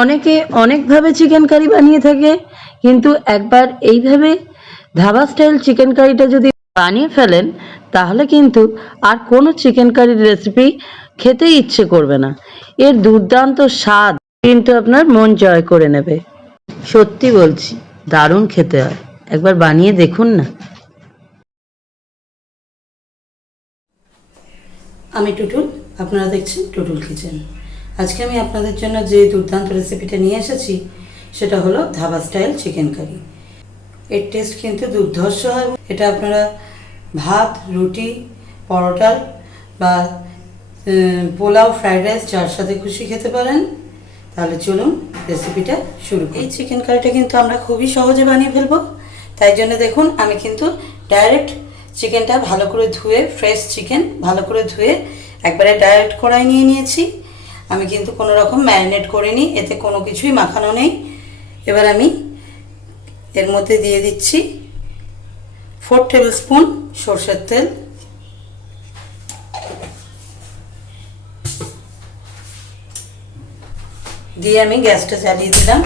অনেকে অনেকভাবে chicken curry বানিয়ে থাকে, কিন্তু একবার এইভাবে ধাবা স্টাইল চিকেন কারিটা যদি বানিয়ে ফেলেন, তাহলে কিন্তু আর কোনো চিকেন কারির রেসিপি খেতেই ইচ্ছে করবে না। এর দুর্দান্ত স্বাদ কিন্তু আপনার মন জয় করে নেবে। সত্যি বলছি, দারুণ খেতে হয়। একবার বানিয়ে দেখুন না। আমি টুটুল, আপনারা দেখছেন টুটুল কিচেন। আজকে আমি আপনাদের জন্য যে দুর্দান্ত রেসিপিটা নিয়ে এসেছি, সেটা হলো ধাবা স্টাইল চিকেন কারি এর টেস্ট কিন্তু দুর্ধর্ষ হয় এটা আপনারা ভাত, রুটি, পরোটা বা পোলাও ফ্রাইড রাইস যার সাথে খুশি খেতে পারেন, তাহলে চলুন রেসিপিটা শুরু করি। এই চিকেন কারিটা কিন্তু আমরা খুবই সহজে বানিয়ে ফেলব। তাই জন্য দেখুন, আমি কিন্তু ডাইরেক্ট চিকেনটা ভালো করে ধুয়ে ফ্রেশ চিকেন ভালো করে ধুয়ে একবারে ডাইরেক্ট কড়াই নিয়ে নিয়েছি। আমি কিন্তু কোনো রকম ম্যারিনেট করিনি, এতে কোনো কিছুই মাখানো নেই। এবার আমি এর মধ্যে দিয়ে দিচ্ছি ফোর টেবিল স্পুন সর্ষের তেল। দিয়ে আমি গ্যাসটা জ্বালিয়ে দিলাম।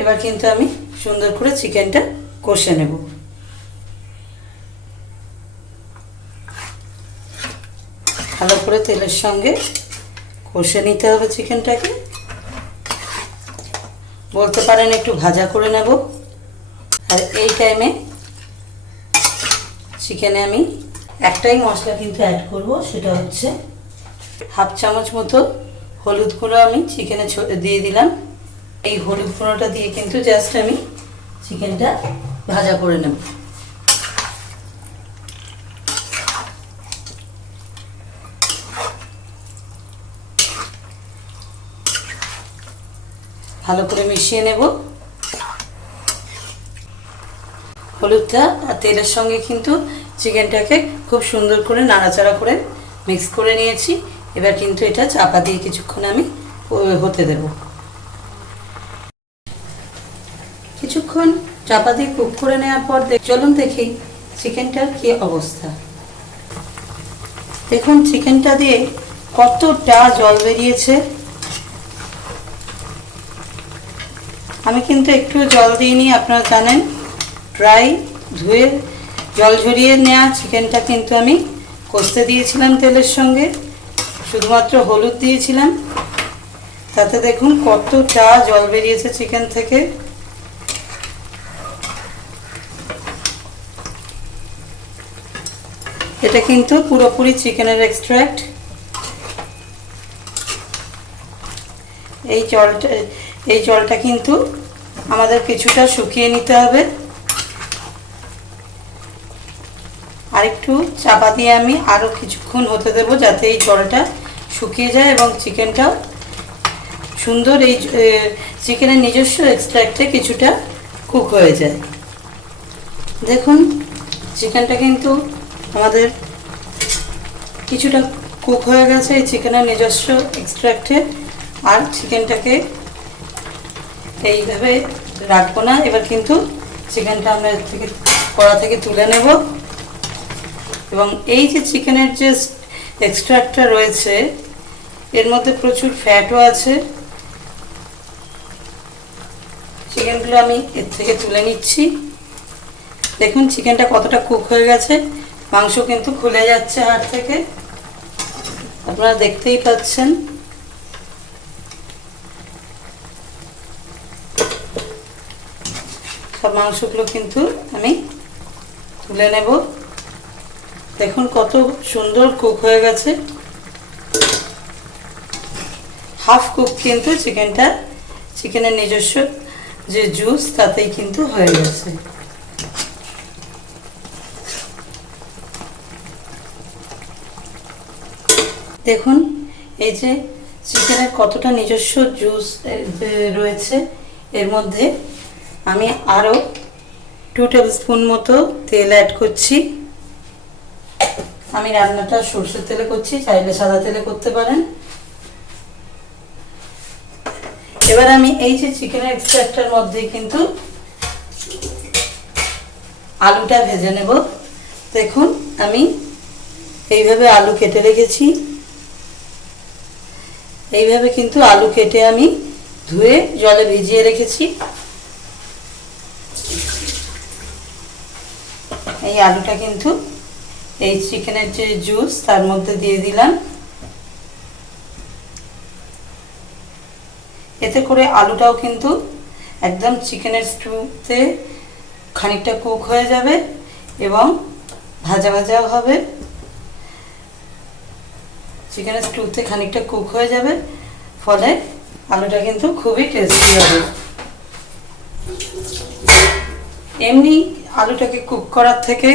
এবার কিন্তু আমি সুন্দর করে চিকেনটা কষে নেব। ভালো করে তেলের সঙ্গে কষে নিতে হবে চিকেনটাকে। বলতে পারেন একটু ভাজা করে নেব। আর এই টাইমে চিকেনে আমি একটাই মশলা কিন্তু অ্যাড করব, সেটা হচ্ছে হাফ চামচ মতো হলুদ গুঁড়ো আমি চিকেনে দিয়ে দিলাম। এই হলুদ গুঁড়োটা দিয়ে কিন্তু জাস্ট আমি চিকেনটা ভাজা করে নেব। ভালো করে মিশিয়ে নেব। হলুদটা আর তেলের সঙ্গে কিন্তু চিকেনটাকে খুব সুন্দর করে নাড়াচাড়া করে মিক্স করে নিয়েছি। এবার কিন্তু এটা চাপা দিয়ে কিছুক্ষণ আমি হতে দেব। কিছুক্ষণ চাপা দিয়ে কুক করে নেওয়ার পর চলুন দেখি চিকেনটার কি অবস্থা। দেখুন, চিকেনটা দিয়ে কতটা জল বেরিয়েছে। আমি কিন্তু একটু জল দিইনি আপনারা জানেন। ড্রাই ধুয়ে জল ঝরিয়ে নেওয়া চিকেনটা কিন্তু আমি কষতে দিয়েছিলাম তেলের সঙ্গে। শুধুমাত্র হলুদ দিয়েছিলাম। তাতে দেখুন কতটা জল বেরিয়েছে চিকেন থেকে। এটা কিন্তু পুরোপুরি চিকেনের এক্সট্রাক্ট এই জলটা এই জলটা কিন্তু আমাদের কিছুটা শুকিয়ে নিতে হবে। আরেকটু চাপা দিয়ে আমি আরও কিছুক্ষণ হতে দেব যাতে এই জলটা শুকিয়ে যায় এবং চিকেনটাও সুন্দর এই চিকেনের নিজস্ব এক্সট্রাক্টে কিছুটা কুক হয়ে যায়। দেখুন, চিকেনটা কিন্তু আমাদের কিছুটা কুক হয়ে গেছে এই চিকেনের নিজস্ব এক্সট্রাক্টে আর চিকেনটাকে এইভাবে রাখব না। এবার কিন্তু চিকেনটা আমরা থেকে, কড়া থেকে তুলে নেব। এবং এই যে চিকেনের যে এক্সট্রাক্টটা রয়েছে, এর মধ্যে প্রচুর ফ্যাটও আছে। চিকেনগুলো আমি এর থেকে তুলে নিচ্ছি। দেখুন চিকেনটা কতটা কুক হয়ে গেছে। মাংস কিন্তু খুলে যাচ্ছে হাট থেকে। আপনারা দেখতেই পাচ্ছেন। সব মাংসগুলো কিন্তু আমি তুলে নেব। দেখুন কত সুন্দর কুক হয়ে গেছে। হাফ কুক কিন্তু চিকেনটা, চিকেনের নিজস্ব যে জুস, তাতেই কিন্তু হয়ে গেছে। দেখুন, এই যে চিকেনের কতটা নিজস্ব জুস রয়েছে, এর মধ্যে আমি আরও টু টেবিল স্পুন মতো তেল অ্যাড করছি। আমি রান্নাটা সরষের তেলে করছি, চাইলে সাদা তেলে করতে পারেন। এবার আমি এই যে চিকেনের এক্সট্রাক্টের মধ্যে কিন্তু আলুটা ভেজে নেব। দেখুন, আমি এইভাবে আলু কেটে রেখেছি। এইভাবে কিন্তু আলু কেটে আমি ধুয়ে জলে ভিজিয়ে রেখেছি। এই আলুটা কিন্তু এই চিকেনের যে জুস, তার মধ্যে দিয়ে দিলাম। এতে করে আলুটাও কিন্তু একদম চিকেনের স্টুতে খানিকটা কুক হয়ে যাবে এবং ভাজা ভাজাও হবে। চিকেনের স্টুতে খানিকটা কুক হয়ে যাবে, ফলে আলুটা কিন্তু খুবই টেস্টি হবে। এমনি আলুটাকে কুক করার থেকে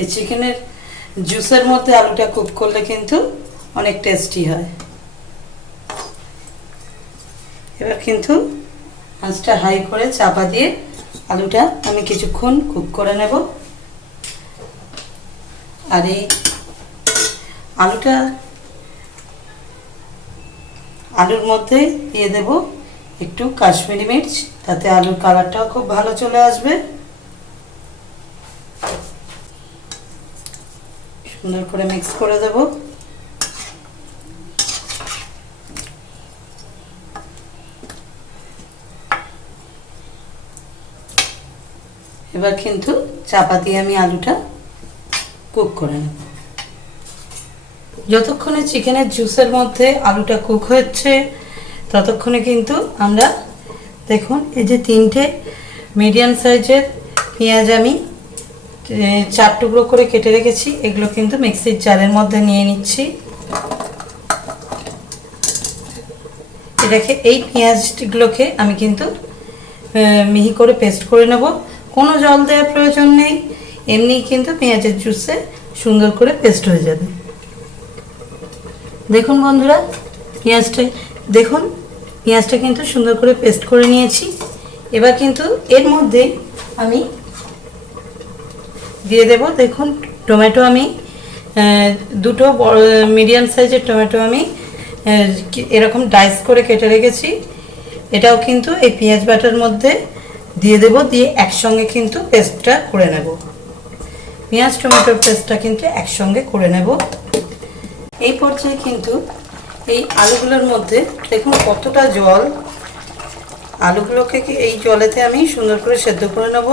এই চিকেনের জুসের মধ্যে আলুটা কুক করলে কিন্তু অনেক টেস্টি হয়। এবার কিন্তু আঁচটা হাই করে চাপা দিয়ে আলুটা আমি কিছুক্ষণ কুক করে নেব। আর এই আলুটা আলুর মধ্যে দিয়ে দেব একটু কাশ্মীরি মির্চ, তাতে আলুর কালারটাও খুব ভালো চলে আসবে। সুন্দর করে মিক্স করে দেব। এবার কিন্তু চাপা দিয়ে আমি আলুটা কুক করে নেব। যতক্ষণে চিকেনের জুসের মধ্যে আলুটা কুক হচ্ছে, ততক্ষণে কিন্তু আমরা দেখুন, এই যে তিনটে মিডিয়াম সাইজের পেঁয়াজ আমি চার টুকরো করে কেটে রেখেছি। এগুলো কিন্তু মিক্সির জারের মধ্যে নিয়ে নিচ্ছি। এটাকে এই পেঁয়াজগুলোকে আমি কিন্তু মিহি করে পেস্ট করে নেব। কোনো জল দেওয়ার প্রয়োজন নেই। এমনি কিন্তু পেঁয়াজের জুসে সুন্দর করে পেস্ট হয়ে যাবে। দেখুন বন্ধুরা, পেঁয়াজটা, দেখুন, পেঁয়াজটা কিন্তু সুন্দর করে পেস্ট করে নিয়েছি। এবার কিন্তু এর মধ্যে আমি দিয়ে দেব। দেখুন, টমেটো আমি দুটো মিডিয়াম সাইজের টমেটো আমি এরকম ডাইস করে কেটে রেখেছি। এটাও কিন্তু এই পেঁয়াজ বাটার মধ্যে দিয়ে দেব, দিয়ে একসঙ্গে কিন্তু পেস্টটা করে নেব। পেঁয়াজ, টমেটোর পেস্টটা কিন্তু একসঙ্গে করে নেব। এই পর্যায়ে কিন্তু এই আলুগুলোর মধ্যে, দেখুন কতটা জল। আলুগুলোকে এই জলেতে আমি সুন্দর করে সেদ্ধ করে নেব।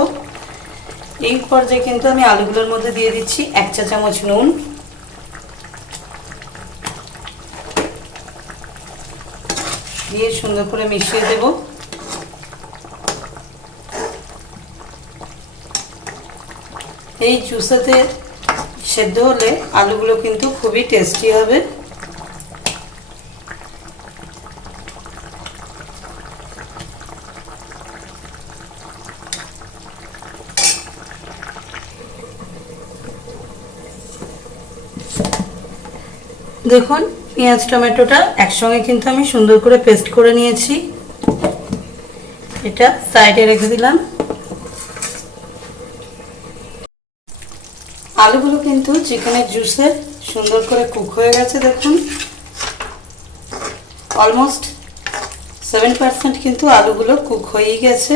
এই পর্যায়ে কিন্তু আমি আলুগুলোর মধ্যে দিয়ে দিচ্ছি এক চা চামচ নুন। দিয়ে সুন্দর করে মিশিয়ে দেব। এই জুসাতে সেদ্ধ হলে আলুগুলো কিন্তু খুবই টেস্টি হবে। দেখুন, পেঁয়াজ, টমেটোটা একসঙ্গে কিন্তু আমি সুন্দর করে পেস্ট করে নিয়েছি। এটা সাইডে রেখে দিলাম। আলুগুলো কিন্তু চিকেনের জুসে সুন্দর করে কুক হয়ে গেছে, দেখুন। অলমোস্ট সেভেন পার্সেন্ট কিন্তু আলুগুলো কুক হয়েই গেছে।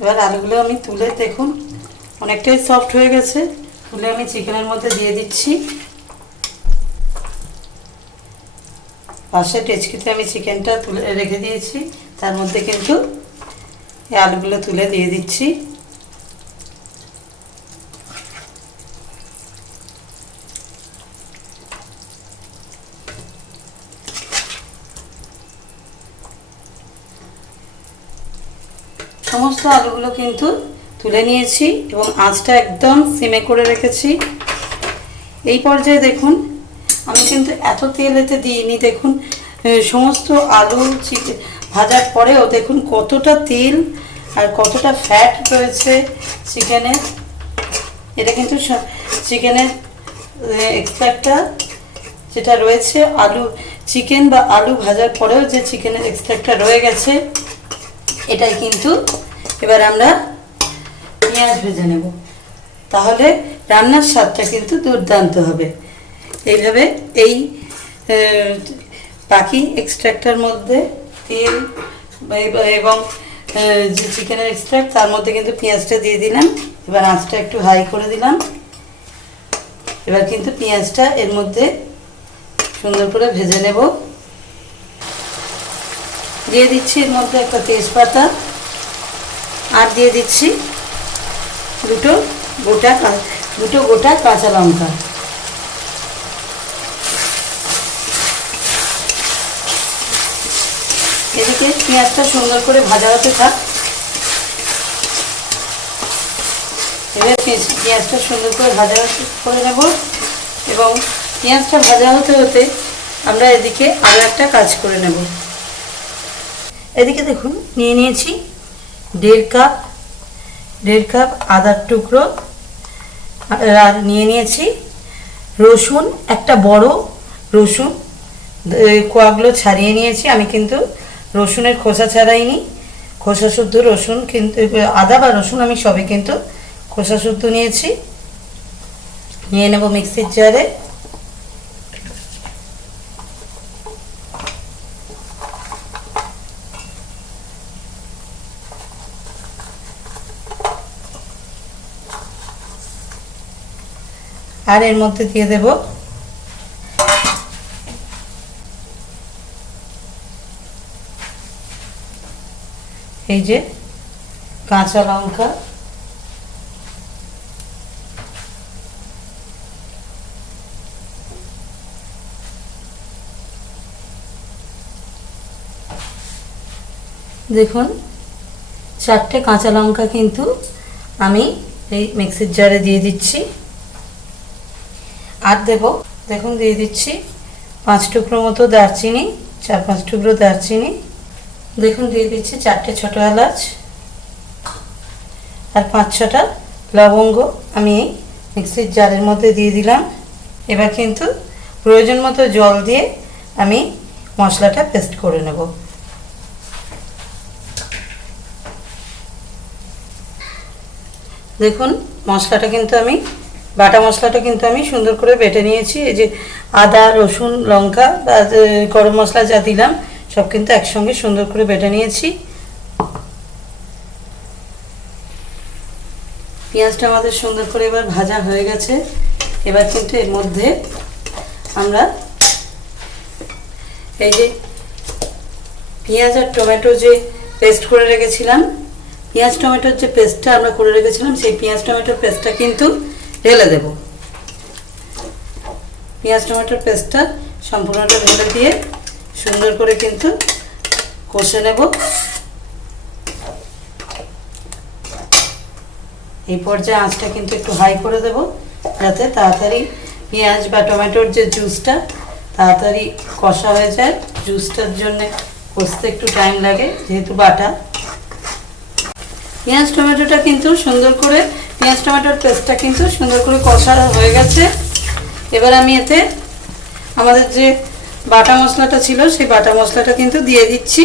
এবার আলুগুলো আমি তুলে, দেখুন, অনেকটাই সফট হয়ে গেছে। তুলে আমি চিকেনের মধ্যে দিয়ে দিচ্ছি। পাশে টেচকিতে আমি চিকেনটা তুলে রেখে দিয়েছি। তার মধ্যে কিন্তু এই আলুগুলো তুলে দিয়ে দিচ্ছি। সমস্ত আলুগুলো কিন্তু তুলে নিয়েছি এবং আঁচটা একদম সিমে করে রেখেছি। এই পর্যায়ে দেখুন কিন্তু এত তেল এতে দিইনি। দেখুন সমস্ত আলু চিকেন ভাজার পরেও দেখুন কতটা তেল আর কতটা ফ্যাট রয়েছে চিকেনে। এটা কিন্তু চিকেনের এক্সট্রাক্টটা যেটা রয়েছে আলু, চিকেন বা আলু ভাজার পরেও যে চিকেনের এক্সট্রাক্টটা রয়ে গেছে, এটাই কিন্তু এবার আমরা পেঁয়াজ ভেজে নেব। তাহলে রান্নার স্বাদটা কিন্তু দুর্দান্ত হবে। এইভাবে এই পাখি বাকি এক্সট্রাক্টার মধ্যে তেল এব- যে চিকেনের এক্সট্রাক্ট তার মধ্যে কিন্তু পেঁয়াজটা দিয়ে দিলাম। এবার আঁচটা একটু হাই করে দিলাম। এবার কিন্তু পেঁয়াজটা এর মধ্যে সুন্দর করে ভেজে নেব। দিয়ে দিচ্ছি এর মধ্যে একটা তেজপাতা। আর দিয়ে দিচ্ছি দুটো গোটা দুটো গোটা কাঁচা লঙ্কা। এদিকে পেঁয়াজটা সুন্দর করে ভাজা হতে থাক। এবার পেঁয়াজ- পেঁয়াজটা সুন্দর করে ভাজা করে নেব এবং পেঁয়াজটা ভাজা হতে হতে আমরা এদিকে আরও একটা কাজ করে নেব। এদিকে দেখুন, নিয়ে নিয়েছি দেড় কাপ দেড় কাপ আদার টুকরো, আর নিয়ে নিয়েছি রসুন, একটা বড় রসুন। কোয়াগুলো ছাড়িয়ে নিয়েছি, আমি কিন্তু রসুনের খোসা ছাড়াইনি। খোসা শুদ্ধ রসুন কিন্তু আদা বা রসুন আমি সবই কিন্তু খোসা শুদ্ধ নিয়েছি। নিয়ে নেব মিক্সির জারে। আর এর মধ্যে দিয়ে দেব এই যে কাঁচা লঙ্কা। দেখুন, চারটে কাঁচা লঙ্কা কিন্তু আমি এই মিক্সির জারে দিয়ে দিচ্ছি। আর দেব, দেখুন, দিয়ে দিচ্ছি পাঁচ টুকরো মতো দারচিনি, চার পাঁচ টুকরো দারচিনি। দেখুন, দিয়ে দিচ্ছি চারটে ছোটো এলাচ আর পাঁচ ছটা লবঙ্গ। আমি এই মিক্সির জারের মধ্যে দিয়ে দিলাম। এবার কিন্তু প্রয়োজন মতো জল দিয়ে আমি মশলাটা পেস্ট করে নেব। দেখুন, মশলাটা কিন্তু আমি, বাটা মশলাটা কিন্তু আমি সুন্দর করে বেটে নিয়েছি। এই যে আদা, রসুন, লঙ্কা বা গরম মশলা যা দিলাম সব কিন্তু একসঙ্গে সুন্দর করে বেটে নিয়েছি। পেঁয়াজটা আমাদের সুন্দর করে এবার ভাজা হয়ে গেছে। এবার কিন্তু এর মধ্যে আমরা এই যে পেঁয়াজ আর টমেটো যে পেস্ট করে রেখেছিলাম, পেঁয়াজ টমেটোর যে পেস্টটা আমরা করে রেখেছিলাম, সেই পেঁয়াজ টমেটোর পেস্টটা কিন্তু ঢেলে দেব। পেঁয়াজ টমেটোর পেস্টটা সম্পূর্ণটা ঢেলে দিয়ে সুন্দর করে কিন্তু কষে নেব। এই পর্যায়ে আঁচটা কিন্তু একটু হাই করে দেব, যাতে তাড়াতাড়ি পেঁয়াজ বা টমেটোর যে জুসটা, তাড়াতাড়ি কষা হয়ে যায়। জুসটার জন্য কষতে একটু টাইম লাগে, যেহেতু বাটা। পেঁয়াজ টমেটোটা কিন্তু সুন্দর করে, পেঁয়াজ টমেটোর পেস্টটা কিন্তু সুন্দর করে কষা হয়ে গেছে। এবার আমি এতে আমাদের যে বাটা মশলাটা ছিল, সেই বাটা মশলাটা কিন্তু দিয়ে দিচ্ছি।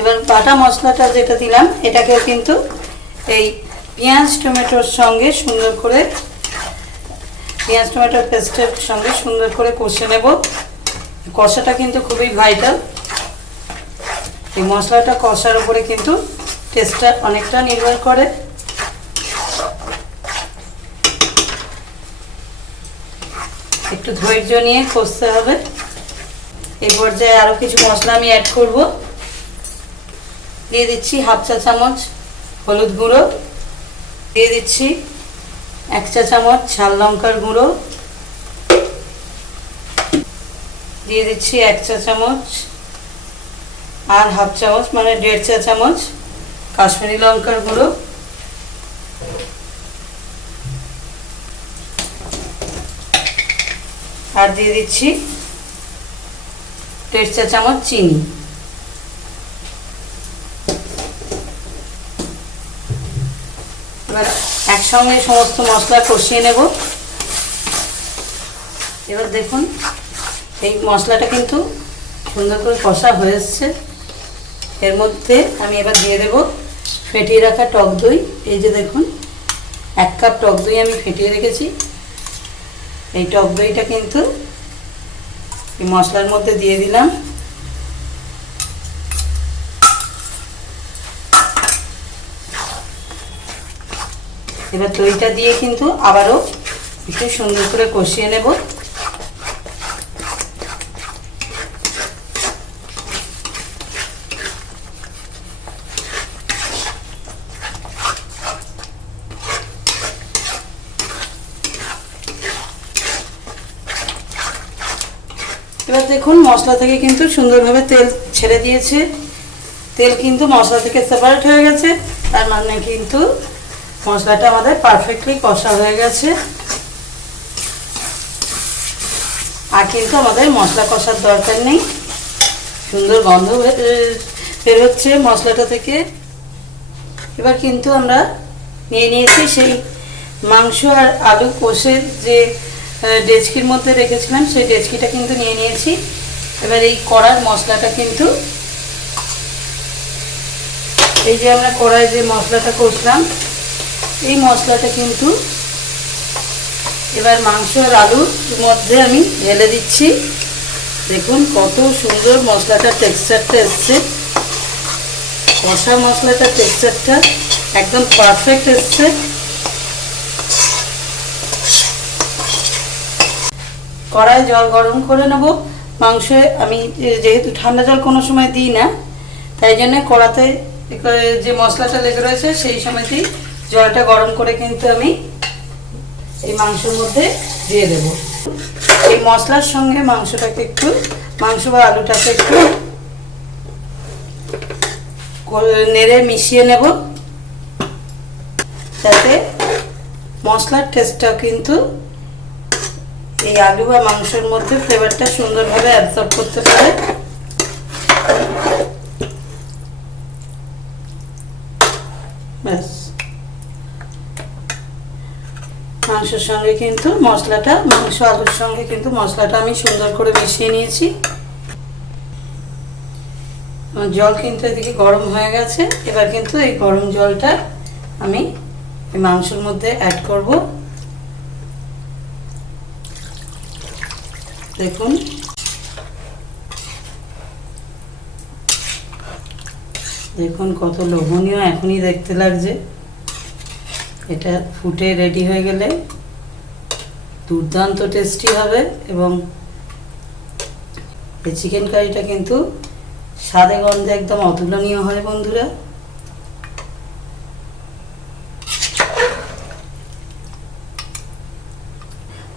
এবার বাটা মশলাটা যেটা দিলাম, এটাকেও কিন্তু এই পেঁয়াজ, টমেটোর সঙ্গে সুন্দর করে, পেঁয়াজ, টমেটোর পেস্টের সঙ্গে সুন্দর করে কষে নেব। কষাটা কিন্তু খুবই ভাইটাল। এই মশলাটা কষার উপরে কিন্তু টেস্টটা অনেকটা নির্ভর করে। একটু ধৈর্য নিয়ে কষতে হবে। এই পর্যায়ে আরও কিছু মশলা আমি অ্যাড করব। দিয়ে দিচ্ছি হাফ চা চামচ হলুদ গুঁড়ো। দিয়ে দিচ্ছি এক চা চামচ ঝাল লঙ্কার গুঁড়ো। দিয়ে দিচ্ছি এক চা চামচ আর হাফ চামচ মানে দেড় চা চামচ কাশ্মীরি লঙ্কার গুঁড়ো। আর দিয়ে দিচ্ছি দেড় চা চামচ চিনি। এবার একসঙ্গে সমস্ত মশলা কষিয়ে নেব। এবার দেখুন, এই মশলাটা কিন্তু সুন্দর করে কষা হয়ে এসছে। এর মধ্যে আমি এবার দিয়ে দেব ফেটিয়ে রাখা টক দই। এই যে দেখুন, এক কাপ টক দই আমি ফেটিয়ে রেখেছি। এই টক দইটা কিন্তু এই মশলার মধ্যে দিয়ে দিলাম। এবার দইটা দিয়ে কিন্তু আবারও একটু সুন্দর করে কষিয়ে নেব। মশলা থেকে কিন্তু সুন্দরভাবে তেল ছেড়ে দিয়েছে। তেল কিন্তু মশলা থেকে সেপারেট হয়ে গেছে, তার মানে কিন্তু মশলাটা আমাদের পারফেক্টলি কষা হয়ে গেছে। আর কিন্তু আমাদের মশলা কষার দরকার নেই। সুন্দর গন্ধ বের হচ্ছে মশলাটা থেকে। এবার কিন্তু আমরা নিয়ে নিয়েছি সেই মাংস আর আলু কষে যে ডেচকির মধ্যে রেখেছিলাম, সেই ডেচকিটা কিন্তু নিয়ে নিয়েছি। এবার এই কড়ার মশলাটা কিন্তু এই যে আমরা কড়াই যে মশলাটা কষলাম, এই মশলাটা কিন্তু এবার মাংস আর আলুর মধ্যে আমি ঢেলে দিচ্ছি। দেখুন কত সুন্দর মশলাটার টেক্সচারটা এসছে। কষা মশলাটার টেক্সচারটা একদম পারফেক্ট এসছে। কড়াই জল গরম করে নেব। মাংসে আমি যেহেতু ঠান্ডা জল কোনো সময় দিই না, তাই জন্য কড়াতে যে মশলাটা লেগে রয়েছে, সেই সময়তেই জলটা গরম করে কিন্তু আমি এই মাংসের মধ্যে দিয়ে দেব। এই মশলার সঙ্গে মাংসটাকে একটু, মাংস বা আলুটাকে একটু নেড়ে মিশিয়ে নেব। যাতে মশলার টেস্টটা কিন্তু এই আলু বা মাংসের মধ্যে ফ্লেভারটা সুন্দরভাবে অ্যাবজর্ব করতে পারে ব্যাস। মাংসের সঙ্গে কিন্তু মশলাটা, মাংস আলুর সঙ্গে কিন্তু মশলাটা আমি সুন্দর করে মিশিয়ে নিয়েছি। জল কিন্তু এদিকে গরম হয়ে গেছে। এবার কিন্তু এই গরম জলটা আমি মাংসের মধ্যে অ্যাড করব। দেখুন। দেখুন কত লোভনীয়, এখনই দেখতে লাগছে। এটা ফুটে রেডি হয়ে গেলে দুর্দান্ত টেস্টি হবে এবং এই চিকেন কারিটা কিন্তু স্বাদে গন্ধে একদম অতুলনীয় হয় বন্ধুরা।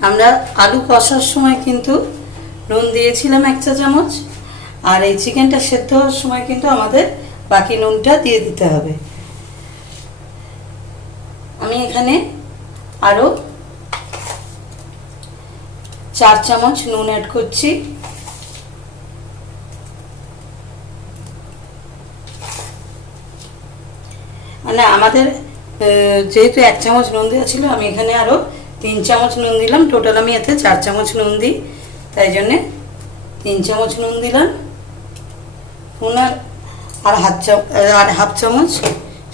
আমরা আলু কষার সময় কিন্তু নুন দিয়েছিলাম এক চা চামচ, আর এই চিকেনটা সেদ্ধ হওয়ার সময় কিন্তু আমাদের বাকি নুনটা দিয়ে দিতে হবে। আমি এখানে আরও চার চামচ নুন অ্যাড করছি। মানে আমাদের যেহেতু এক চামচ নুন দেওয়া ছিল, আমি এখানে আরও তিন চামচ নুন দিলাম। টোটাল আমি এতে চার চামচ নুন দিই। তাই জন্যে তিন চামচ নুন দিলাম। নুন আর আর হাফ চাম আর হাফ চামচ,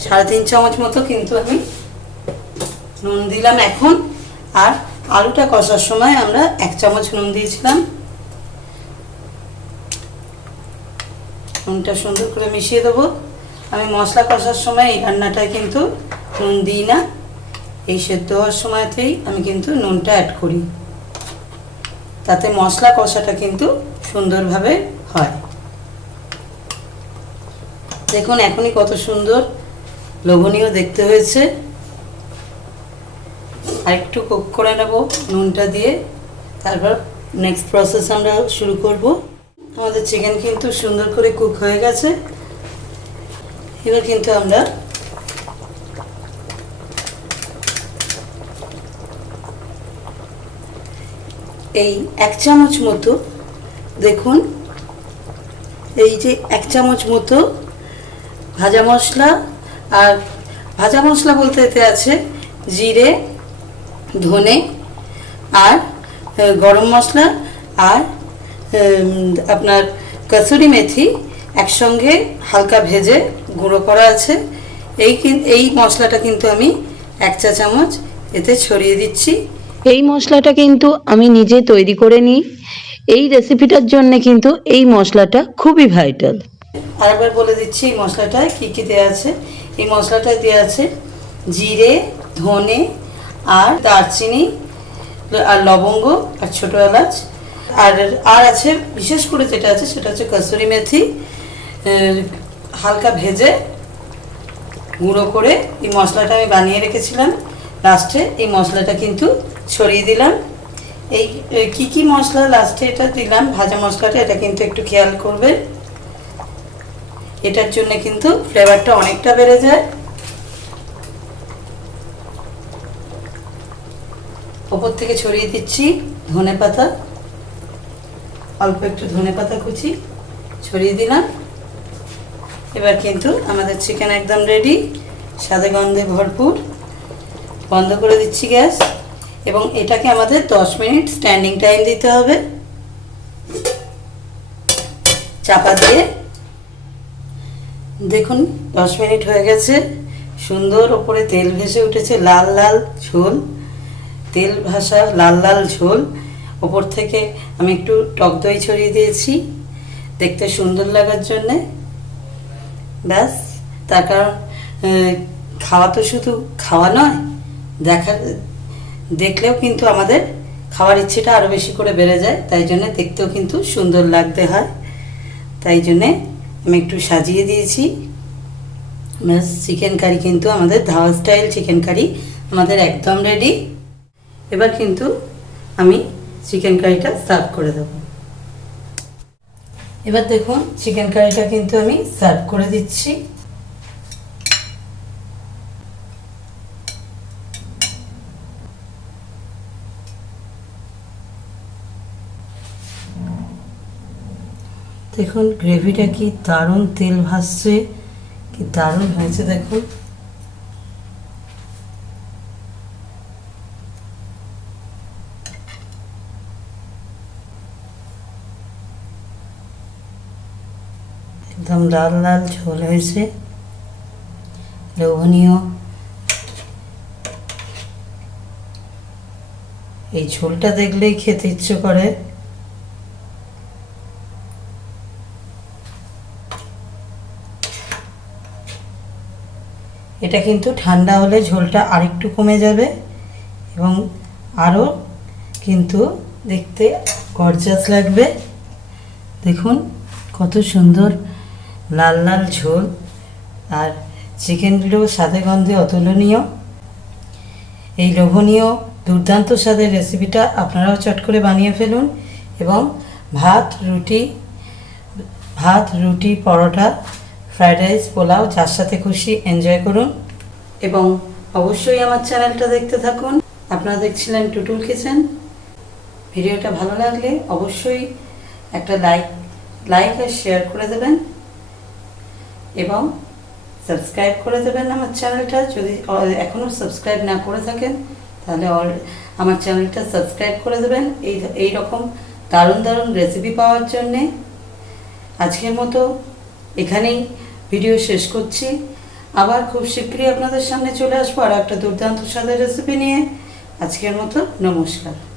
সাড়ে তিন চামচ মতো কিন্তু আমি নুন দিলাম এখন। আর আলুটা কষার সময় আমরা এক চামচ নুন দিয়েছিলাম। নুনটা সুন্দর করে মিশিয়ে দেবো। আমি মশলা কষার সময় এই রান্নাটায় কিন্তু নুন দিই না। এই সেদ্ধ হওয়ার সময়তেই আমি কিন্তু নুনটা অ্যাড করি। তাতে মশলা কষাটা কিন্তু সুন্দরভাবে হয়। দেখুন, এখনই কত সুন্দর লোভনীয় দেখতে হয়েছে। আর একটু কুক করে নেব নুনটা দিয়ে। তারপর নেক্সট প্রসেস আমরা শুরু করব। আমাদের চিকেন কিন্তু সুন্দর করে কুক হয়ে গেছে। এবার কিন্তু আমরা এই এক চামচ মতো, দেখুন, এই যে এক চামচ মতো ভাজা মশলা, আর ভাজা মশলা বলতে এতে আছে জিরে, ধনে, আর গরম মশলা, আর আপনার কসুরি মেথি একসঙ্গে হালকা ভেজে গুঁড়ো করা আছে। এই এই মশলাটা কিন্তু আমি এক চা চামচ এতে ছড়িয়ে দিচ্ছি। এই মশলাটা কিন্তু আমি নিজে তৈরি করে নিই। এই রেসিপিটার জন্য কিন্তু এই মশলাটা খুবই ভাইটাল। আরেকবার বলে দিচ্ছি, এই মশলাটায় কী কী দেওয়া আছে? এই মশলাটায় দেওয়া আছে জিরে, ধনে আর দারচিনি আর লবঙ্গ আর ছোটো এলাচ। আর আর আছে, বিশেষ করে যেটা আছে সেটা হচ্ছে কসুরি মেথি হালকা ভেজে গুঁড়ো করে এই মশলাটা আমি বানিয়ে রেখেছিলাম। লাস্টে এই মশলাটা কিন্তু ছড়িয়ে দিলাম। এই কি কি মশলা লাস্টে এটা দিলাম? ভাজা মশলাটা, এটা কিন্তু একটু খেয়াল করবে। এটার জন্য কিন্তু ফ্লেভারটা অনেকটা বেড়ে যায়। ওপর থেকে ছড়িয়ে দিচ্ছি ধনে পাতা। অল্প একটু ধনে পাতা কুচি ছড়িয়ে দিলাম। এবার কিন্তু আমাদের চিকেন একদম রেডি সাদে গন্ধে ভরপুর। বন্ধ করে দিচ্ছি গ্যাস, এবং এটাকে আমাদের দশ মিনিট স্ট্যান্ডিং টাইম দিতে হবে। চাপা দিয়ে। দেখুন, দশ মিনিট হয়ে গেছে। সুন্দর ওপরে তেল ভেসে উঠেছে, লাল লাল ঝোল। তেল ভাসা লাল লাল ঝোল। ওপর থেকে আমি একটু টক দই ছড়িয়ে দিয়েছি, দেখতে সুন্দর লাগার জন্যে। ব্যাস, তার কারণ খাওয়া তো শুধু খাওয়া নয় দেখার দেখলেও কিন্তু আমাদের খাওয়ার ইচ্ছেটা আরও বেশি করে বেড়ে যায়, তাই জন্য দেখতেও কিন্তু সুন্দর লাগতে হয়। তাই জন্যে আমি একটু সাজিয়ে দিয়েছি। চিকেন কারি কিন্তু আমাদের ধাওয়া স্টাইল চিকেন কারি আমাদের একদম রেডি এবার কিন্তু আমি চিকেন কারিটা সার্ভ করে দেবো। এবার দেখুন চিকেন কারিটা কিন্তু আমি সার্ভ করে দিচ্ছি। দেখুন গ্রেভিটা কি দারুণ তেল ভাসছে? কি দারুণ হয়েছে দেখুন। একদম লাল লাল ঝোল হয়েছে। লোভনীয়। এই ঝোলটা দেখলেই খেতে ইচ্ছে করে। এটা কিন্তু ঠান্ডা হলে ঝোলটা আরেকটু কমে যাবে এবং আরও কিন্তু দেখতে গরজাস লাগবে। দেখুন কত সুন্দর লাল লাল ঝোল আর চিকেনগুলো স্বাদে গন্ধে অতুলনীয়। এই লোভনীয়, দুর্দান্ত স্বাদের রেসিপিটা আপনারাও চট করে বানিয়ে ফেলুন এবং ভাত, রুটি ভাত, রুটি, পরোটা ফ্রাইড রাইস, পোলাও, যার সাথে খুশি এনজয় করুন। এবং অবশ্যই আমার চ্যানেলটা দেখতে থাকুন। আপনারা দেখছিলেন টুটুল কিচেন। ভিডিওটা ভালো লাগলে অবশ্যই একটা লাইক লাইক আর শেয়ার করে দেবেন। এবং সাবস্ক্রাইব করে দেবেন আমার চ্যানেলটা। যদি এখনও সাবস্ক্রাইব না করে থাকেন, তাহলে অল- আমার চ্যানেলটা সাবস্ক্রাইব করে দেবেন। এই এই রকম দারুণ দারুণ রেসিপি পাওয়ার জন্যে। আজকের মতো এখানেই ভিডিও শেষ করছি। আবার খুব শীঘ্রই আপনাদের সামনে চলে আসব আর একটা দুর্দান্ত স্বাদের রেসিপি নিয়ে। আজকের মতো নমস্কার।